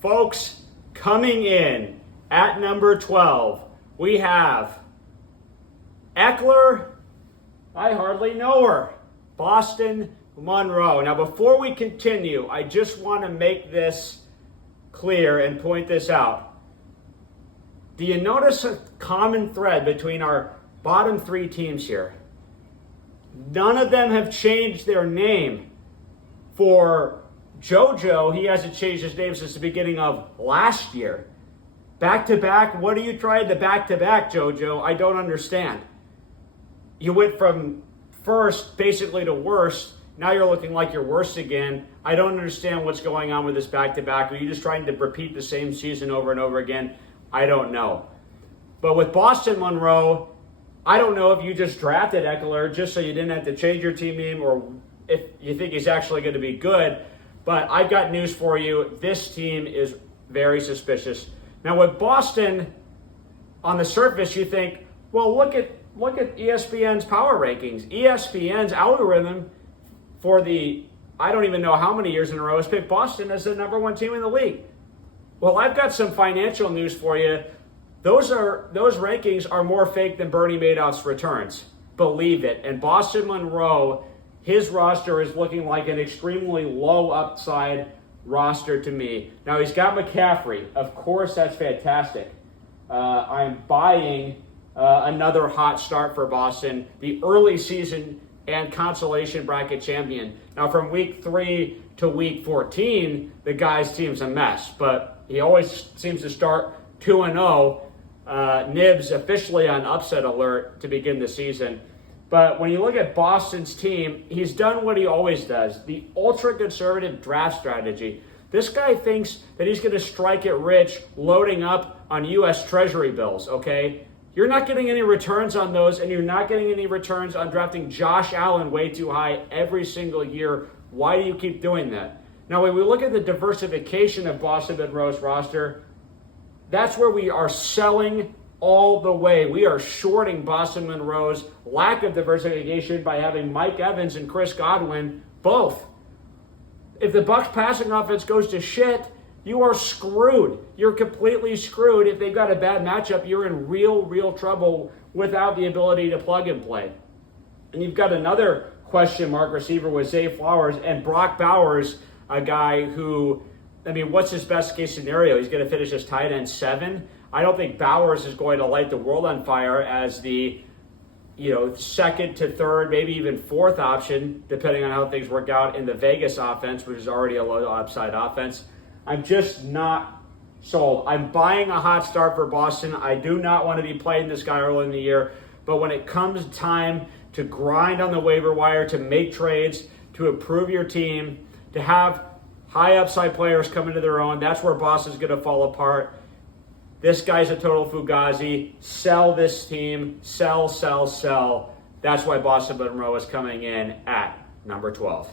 Folks, coming in at number 12, we have Eckler. I hardly know her. Boston Monroe. Now, before we continue, I just want to make this clear and point this out. Do you notice a common thread between our bottom three teams here? None of them have changed their name. For JoJo, he hasn't changed his name since the beginning of last year. Back-to-back, what are you trying to back-to-back, JoJo? I don't understand. You went from first basically to worst. Now you're looking like you're worse again. I don't understand what's going on with this back-to-back. Are you just trying to repeat the same season over and over again? I don't know. But with Boston Monroe, I don't know if you just drafted Eckler just so you didn't have to change your team name or if you think he's actually going to be good. But I've got news for you. This team is very suspicious. Now with Boston, on the surface, you think, well, look at ESPN's power rankings. ESPN's algorithm for I don't even know how many years in a row has picked Boston as the number one team in the league. Well, I've got some financial news for you. Those rankings are more fake than Bernie Madoff's returns. Believe it. And Boston Monroe, his roster is looking like an extremely low upside roster to me. Now, he's got McCaffrey. Of course, that's fantastic. I'm buying another hot start for Boston, the early season and consolation bracket champion. Now, from week 3 to week 14, the guy's team's a mess, but he always seems to start 2-0. Nibs officially on upset alert to begin the season. But when you look at Boston's team, he's done what he always does, the ultra-conservative draft strategy. This guy thinks that he's going to strike it rich loading up on U.S. Treasury bills, okay? You're not getting any returns on those, and you're not getting any returns on drafting Josh Allen way too high every single year. Why do you keep doing that? Now, when we look at the diversification of Boston Monroe's roster, that's where we are selling all the way. We are shorting Boston Monroe's lack of diversification by having Mike Evans and Chris Godwin both. If the Bucs passing offense goes to shit, you are screwed. You're completely screwed. If they've got a bad matchup, you're in real trouble without the ability to plug and play. And you've got another question mark receiver with Zay Flowers and Brock Bowers, a guy who, what's his best case scenario? He's going to finish as tight end 7. I don't think Bowers is going to light the world on fire as the, second to third, maybe even fourth option, depending on how things work out in the Vegas offense, which is already a low upside offense. I'm just not sold. I'm buying a hot start for Boston. I do not want to be playing this guy early in the year, but when it comes time to grind on the waiver wire, to make trades, to improve your team, to have high upside players come into their own, that's where Boston's going to fall apart. This guy's a total fugazi. Sell this team. Sell. That's why Boston Monroe is coming in at number 12.